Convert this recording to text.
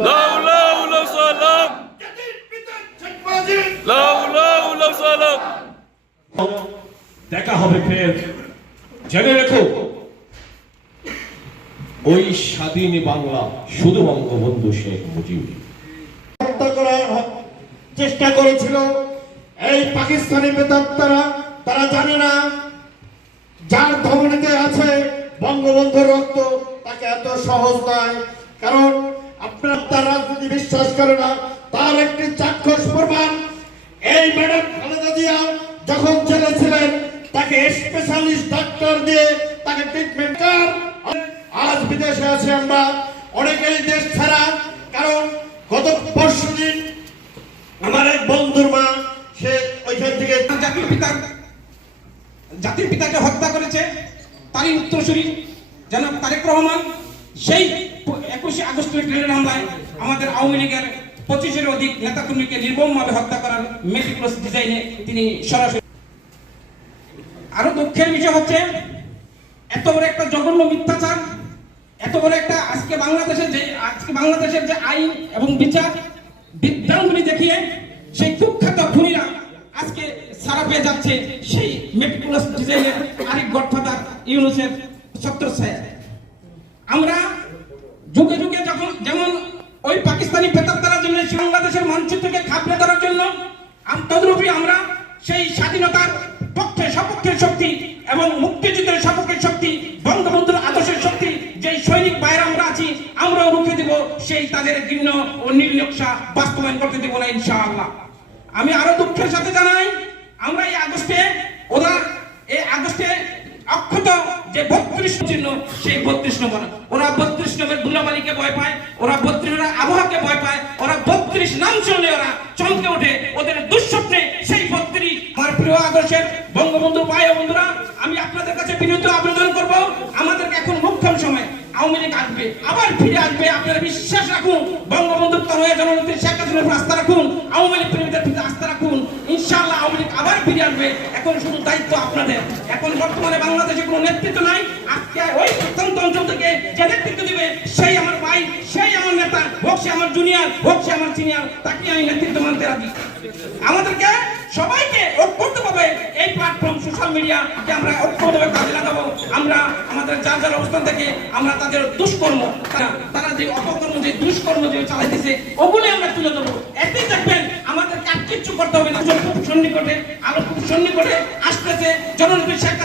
লাউ লাউ লাউ সালাম, লাউ লাউ লাউ সালাম। দেখা হবে ফের। জেনে রেখো, ওই স্বাধীন বাংলা শুধু বঙ্গবন্ধু শেখ মুজিব হত্যা করার চেষ্টা করেছিল এই পাকিস্তানি প্রেতাত্মারা। তারা জানে না যার ধমনীতে আছে বঙ্গবন্ধুর রক্ত তাকে এত সহজ নয়। কারণ আপনার তার রাজনীতি বিশ্বাস করে না, তার একটি চাক্ষুষ প্রমাণ এই ম্যাডাম খালেদা জিয়া যখন জেলে ছিলেন তাকে স্পেশালিস্ট ডাক্তার দিয়ে তাকে ট্রিটমেন্ট কর। আজ বিদেশে আছে আমরা, অনেকেই দেশ ছাড়া। কারণ গত পরশুদিন আমার এক বন্ধুর মা সে ওইখান থেকে জাতির পিতাকে হত্যা করেছে তারই উত্তরসূরি জনাব তারেক রহমান। সেই 21শে আগস্টের গ্রেনেড হামলায় আমাদের আওয়ামী লীগের 25-এর অধিক নেতাকর্মীকে নির্মমভাবে হত্যা করার মেটিকুলাস ডিজাইনে তিনি সরাসরি। আরো দুঃখের বিষয় হচ্ছে এত বড় একটা জঘন্য মিথ্যাচার, এত বড় একটা আজকে বাংলাদেশের যে আইন এবং বিচার বিভ্রান্তি দেখিয়ে সেই কুখ্যাত খুনিরা আজকে সারা পেয়ে যাচ্ছে সেই মেটিকুলাস ডিজাইনের আরেক গডফাদার ইউনূসের ছত্রছায়া। আমরা যুগে যুগে যখন যেমন ওই পাকিস্তানি প্রেতাত্মার জন্য বাংলাদেশের মানচিত্রকে খাপড়ে ধরার জন্য তদরূপী আমরা সেই স্বাধীনতার পক্ষে সপক্ষের শক্তি এবং মুক্তিযুদ্ধের সপক্ষের শক্তি বঙ্গবন্ধুর আদর্শের শক্তি যেই সৈনিক বাইরে আমরা আছি, আমরাও রুখে দেব সেই তাদের ঘৃণ্য ও নির্লজ্জা বাস্তবায়ন করতে দেব না ইনশাআল্লাহ। আমি আরো দুঃখের সাথে জানাই আমরা এই আগস্টে অক্ষত যে 32 চিহ্ন সেই 32 নম্বর ওরা 32 নম্বর ধুলাবালিকে ভয় পায়, ওরা 32 আবহাওয়াকে ভয় পায়, ওরা 32 নাম শুনলে ওরা চমকে ওঠে, ওদের দুঃস্বপ্নে সেই 32। আমার প্রিয় আদর্শের বঙ্গবন্ধু ভাই ও বন্ধুরা, আমি আপনাদের কাছে বিনীত আবেদন করব, আমাদেরকে এখন মুখ্যম সময় আওয়ামী লীগ আসবে, আবার ফিরে আসবে। আপনারা বিশ্বাস রাখুন, বঙ্গবন্ধুর তনয়া জননেত্রী শেখ হাসিনার উপর আস্থা রাখুন, আওয়ামী লীগ প্রেমীদের প্রতি আস্থা রাখুন। ইনশাআল্লাহ আওয়ামী লীগ আবার ফিরে আসবে। এখন শুধু দায়িত্ব আপনাদের। এখন বর্তমানে বাংলাদেশে কোনো নেতৃত্ব নাই। আজকে ওই প্রত্যন্ত অঞ্চল থেকে যে নেতৃত্ব দিবে সেই আমার ভাই, সেই আমার নেতা, হোক সে আমার জুনিয়র, হোক সে আমার সিনিয়র, তাকে আমি নেতৃত্ব মানতে রাজি। আমাদেরকে সবাইকে ঐক্যবদ্ধ ভাবে এই প্ল্যাটফর্ম সোশ্যাল মিডিয়াকে আমরা ঐক্যবদ্ধভাবে কাজে লাগাবো। আমরা আমাদের যার যার অবস্থান থেকে আমরা তাদের দুষ্কর্ম, তারা যে অপকর্ম, যে দুষ্কর্ম যে চালাইতেছে ওগুলি আমরা তুলে ধরবো। এতেই দেখবেন আমাদেরকে আর কিচ্ছু করতে হবে না। খুব সন্নিকটে আলো খুব সন্নিকটে আসতেছে জননেত্রী শেখ হাসিনা।